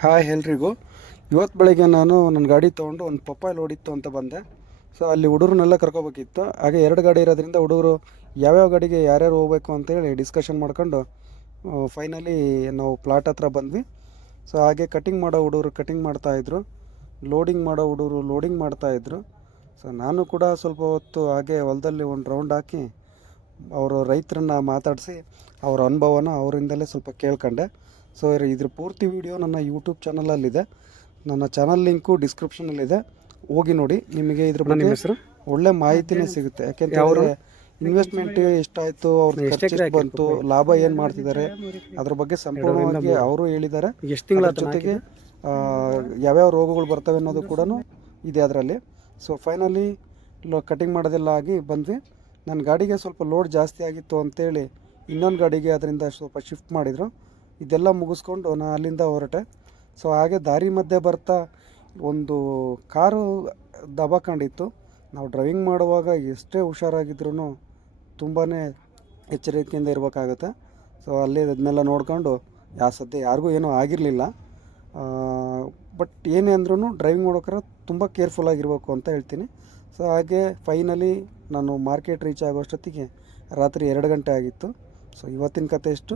Hi ಎಲ್ರಿಗೂ. ಇವತ್ತು ಬೆಳಗ್ಗೆ ನಾನು ನನ್ನ ಗಾಡಿ ತೊಗೊಂಡು ಒಂದು ಪಪ್ಪಾಯ ಲೋಡಿತ್ತು ಅಂತ ಬಂದೆ. ಸೊ ಅಲ್ಲಿ ಹುಡುಗರನ್ನೆಲ್ಲ ಕರ್ಕೋಬೇಕಿತ್ತು. ಹಾಗೆ 2 ಗಾಡಿ ಇರೋದ್ರಿಂದ ಹುಡುಗರು ಯಾವ್ಯಾವ ಗಾಡಿಗೆ ಯಾರ್ಯಾರು ಹೋಗ್ಬೇಕು ಅಂತೇಳಿ ಡಿಸ್ಕಷನ್ ಮಾಡ್ಕೊಂಡು ಫೈನಲಿ ನಾವು ಪ್ಲಾಟ್ ಹತ್ರ ಬಂದ್ವಿ. ಸೊ ಹಾಗೆ ಕಟಿಂಗ್ ಮಾಡೋ ಹುಡುಗರು ಕಟಿಂಗ್ ಮಾಡ್ತಾಯಿದ್ರು, ಲೋಡಿಂಗ್ ಮಾಡೋ ಹುಡುಗರು ಲೋಡಿಂಗ್ ಮಾಡ್ತಾಯಿದ್ರು. ಸೊ ನಾನು ಕೂಡ ಸ್ವಲ್ಪ ಹೊತ್ತು ಹಾಗೆ ಹೊಲದಲ್ಲಿ ಒಂದು ರೌಂಡ್ ಹಾಕಿ ಅವರು ರೈತರನ್ನ ಮಾತಾಡಿಸಿ ಅವರ ಅನುಭವನ ಅವರಿಂದಲೇ ಸ್ವಲ್ಪ ಕೇಳ್ಕೊಂಡೆ. ಸೊ ಇದ್ರ ಪೂರ್ತಿ ವಿಡಿಯೋ ನನ್ನ ಯೂಟ್ಯೂಬ್ ಚಾನಲಲ್ಲಿದೆ. ನನ್ನ ಚಾನಲ್ ಲಿಂಕು ಡಿಸ್ಕ್ರಿಪ್ಷನಲ್ಲಿದೆ, ಹೋಗಿ ನೋಡಿ. ನಿಮಗೆ ಇದ್ರ ಬಗ್ಗೆ ಒಳ್ಳೆ ಮಾಹಿತಿನೇ ಸಿಗುತ್ತೆ. ಯಾಕೆಂತಂದರೆ ಇನ್ವೆಸ್ಟ್ಮೆಂಟ್ ಎಷ್ಟಾಯಿತು, ಅವ್ರದ್ದು ಖರ್ಚು ಎಷ್ಟು ಬಂತು, ಲಾಭ ಏನು ಮಾಡ್ತಿದ್ದಾರೆ, ಅದ್ರ ಬಗ್ಗೆ ಸಂಪೂರ್ಣವಾಗಿ ಅವರು ಹೇಳಿದ್ದಾರೆ. ಅದ್ರ ಜೊತೆಗೆ ಯಾವ್ಯಾವ ರೋಗಗಳು ಬರ್ತವೆ ಅನ್ನೋದು ಕೂಡ ಇದೆ ಅದರಲ್ಲಿ. ಸೊ ಫೈನಲಿ ಕಟಿಂಗ್ ಮಾಡೋದೆಲ್ಲ ಆಗಿ ಬಂದ್ವಿ. ನನ್ನ ಗಾಡಿಗೆ ಸ್ವಲ್ಪ ಲೋಡ್ ಜಾಸ್ತಿ ಆಗಿತ್ತು ಅಂತೇಳಿ ಇನ್ನೊಂದು ಗಾಡಿಗೆ ಅದರಿಂದ ಸ್ವಲ್ಪ ಶಿಫ್ಟ್ ಮಾಡಿದರು. ಇದೆಲ್ಲ ಮುಗಿಸ್ಕೊಂಡು ನಾನು ಅಲ್ಲಿಂದ ಹೊರಟೆ. ಸೊ ಹಾಗೆ ದಾರಿ ಮಧ್ಯೆ ಬರ್ತಾ ಒಂದು ಕಾರು ದಬಾಕೊಂಡಿತ್ತು. ನಾವು ಡ್ರೈವಿಂಗ್ ಮಾಡುವಾಗ ಎಷ್ಟೇ ಹುಷಾರಾಗಿದ್ರೂ ತುಂಬಾ ಎಚ್ಚರಿಕೆಯಿಂದ ಇರಬೇಕಾಗುತ್ತೆ. ಸೊ ಅಲ್ಲಿ ಅದನ್ನೆಲ್ಲ ನೋಡ್ಕೊಂಡು ಸದ್ಯ ಯಾರಿಗೂ ಏನೂ ಆಗಿರಲಿಲ್ಲ. ಬಟ್ ಏನೇ ಅಂದ್ರೂ ಡ್ರೈವಿಂಗ್ ಮಾಡೋಕ್ರೆ ತುಂಬ ಕೇರ್ಫುಲ್ಲಾಗಿರಬೇಕು ಅಂತ ಹೇಳ್ತೀನಿ. ಸೊ ಹಾಗೆ ಫೈನಲಿ ನಾನು ಮಾರ್ಕೆಟ್ ರೀಚ್ ಆಗೋಷ್ಟೊತ್ತಿಗೆ ರಾತ್ರಿ 2 ಗಂಟೆ ಆಗಿತ್ತು. ಸೊ ಇವತ್ತಿನ ಕತೆ ಇಷ್ಟು.